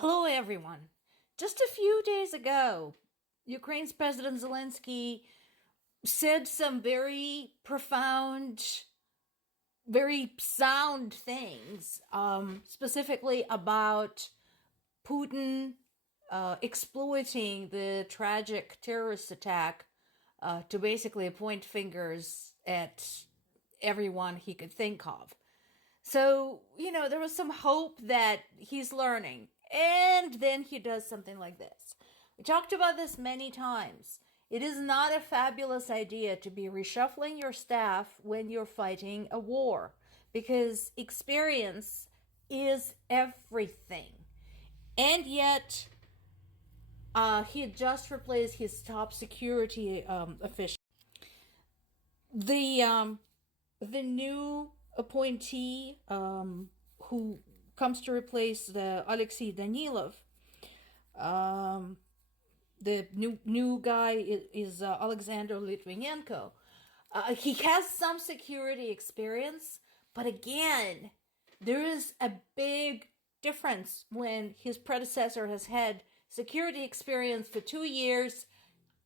Hello, everyone. Just a few days ago, Ukraine's President Zelensky said some very profound, very sound things, specifically about Putin exploiting the tragic terrorist attack to basically point fingers at everyone he could think of. So, there was some hope that he's learning. And then he does something like this. We talked about this many times. It is not a fabulous idea to be reshuffling your staff when you're fighting a war, because experience is everything. And yet, he had just replaced his top security official. The new appointee who comes to replace the Alexei Danilov. The new guy is Alexander Litvinenko. He has some security experience, but again, there is a big difference when his predecessor has had security experience for 2 years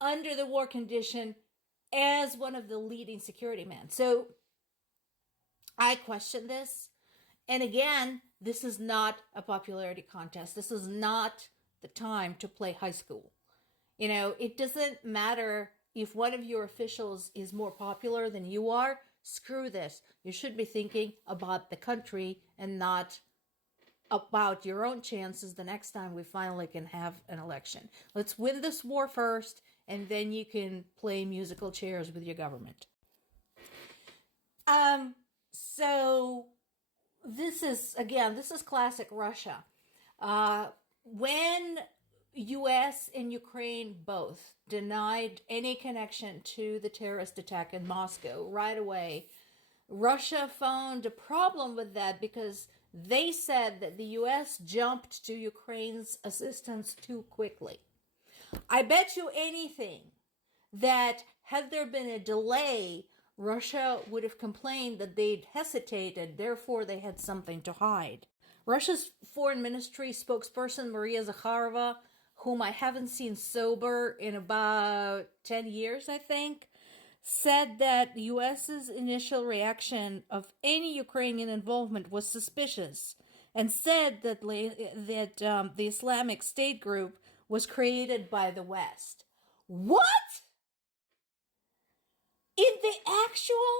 under the war condition as one of the leading security men. So I question this. And again, this is not a popularity contest. This is not the time to play high school. It doesn't matter if one of your officials is more popular than you are. Screw this. You should be thinking about the country and not about your own chances the next time we finally can have an election. Let's win this war first, and then you can play musical chairs with your government. So this is classic Russia. When US and Ukraine both denied any connection to the terrorist attack in Moscow right away, Russia found a problem with that because they said that the US jumped to Ukraine's assistance too quickly. I bet you anything that had there been a delay, Russia would have complained that they'd hesitated, therefore they had something to hide. Russia's foreign ministry spokesperson, Maria Zakharova, whom I haven't seen sober in about 10 years, I think, said that the US's initial reaction of any Ukrainian involvement was suspicious, and said that the Islamic State group was created by the West. What? In the actual?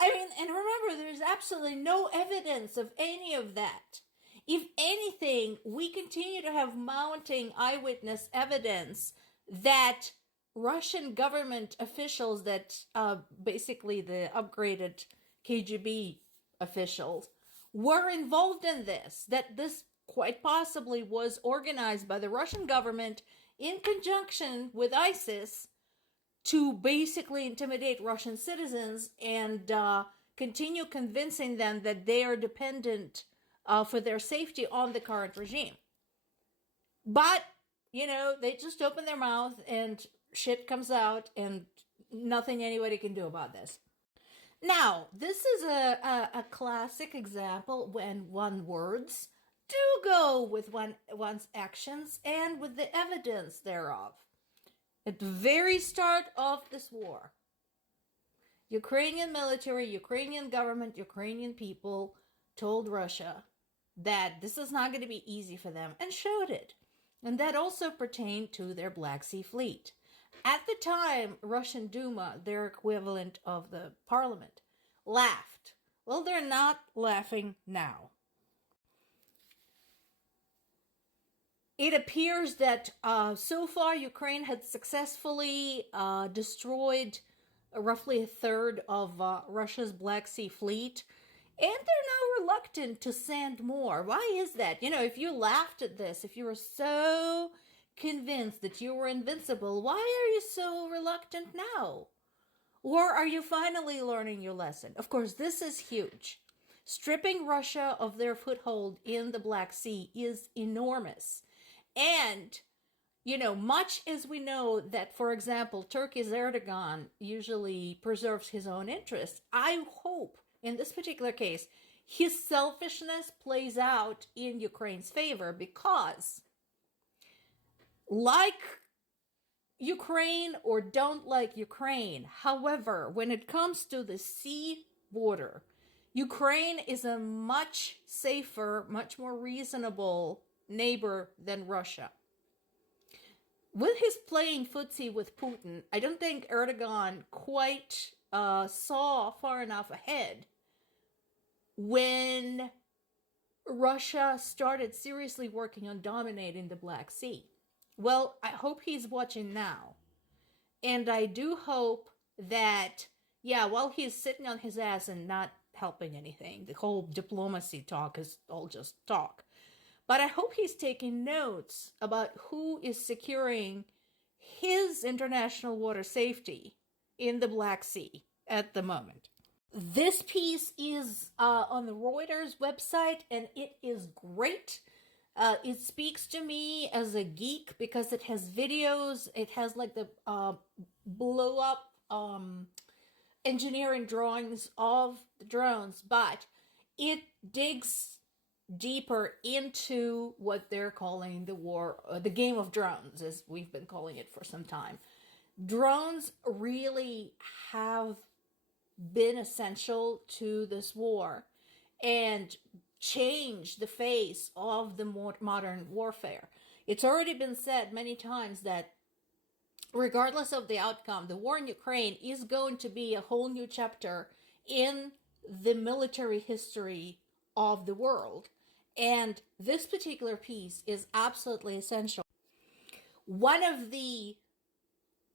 And remember, there's absolutely no evidence of any of that. If anything, we continue to have mounting eyewitness evidence that Russian government officials, that basically the upgraded KGB officials, were involved in this, that this quite possibly was organized by the Russian government in conjunction with ISIS to basically intimidate Russian citizens and continue convincing them that they are dependent for their safety on the current regime. But, they just open their mouth and shit comes out and nothing anybody can do about this. Now, this is a classic example when words do go with one's actions and with the evidence thereof. At the very start of this war, Ukrainian military, Ukrainian government, Ukrainian people told Russia that this is not going to be easy for them, and showed it. And that also pertained to their Black Sea Fleet. At the time, Russian Duma, their equivalent of the parliament, laughed. Well, they're not laughing now. It appears that so far Ukraine had successfully destroyed roughly a third of Russia's Black Sea Fleet, and they're now reluctant to send more. Why is that? If you laughed at this, if you were so convinced that you were invincible, why are you so reluctant now? Or are you finally learning your lesson? Of course, this is huge. Stripping Russia of their foothold in the Black Sea is enormous. And, much as we know that, for example, Turkey's Erdogan usually preserves his own interests, I hope, in this particular case, his selfishness plays out in Ukraine's favor because, like Ukraine or don't like Ukraine, however, when it comes to the sea border, Ukraine is a much safer, much more reasonable neighbor than Russia. With his playing footsie with Putin, I don't think Erdogan quite saw far enough ahead when Russia started seriously working on dominating the Black Sea. Well, I hope he's watching now. And I do hope that, yeah, while he's sitting on his ass and not helping anything, the whole diplomacy talk is all just talk. But I hope he's taking notes about who is securing his international water safety in the Black Sea at the moment. This piece is on the Reuters website, and it is great. It speaks to me as a geek because it has videos. It has like the blow up engineering drawings of the drones, but it digs deeper into what they're calling the game of drones, as we've been calling it for some time. Drones really have been essential to this war and changed the face of the modern warfare. It's already been said many times that regardless of the outcome, the war in Ukraine is going to be a whole new chapter in the military history of the world. And this particular piece is absolutely essential. One of the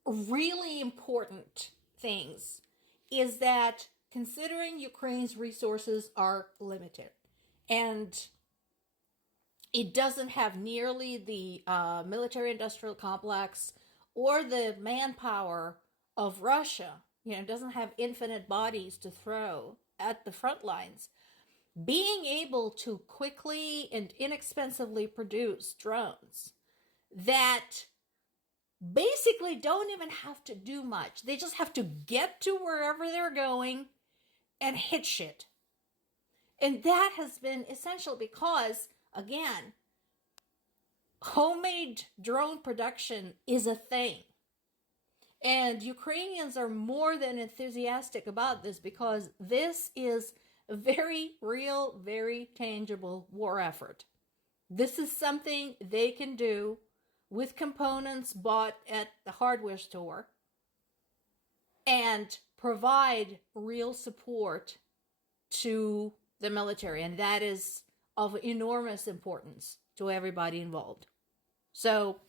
really important things is that considering Ukraine's resources are limited and it doesn't have nearly the military-industrial complex or the manpower of Russia, it doesn't have infinite bodies to throw at the front lines, being able to quickly and inexpensively produce drones that basically don't even have to do much. They just have to get to wherever they're going and hit shit. And that has been essential because, again, homemade drone production is a thing. And Ukrainians are more than enthusiastic about this because this is a very real, very tangible war effort. This is something they can do with components bought at the hardware store and provide real support to the military. And that is of enormous importance to everybody involved. So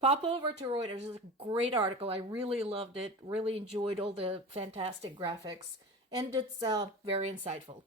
pop over to Reuters. It's a great article. I really loved it. Really enjoyed all the fantastic graphics. And it's very insightful.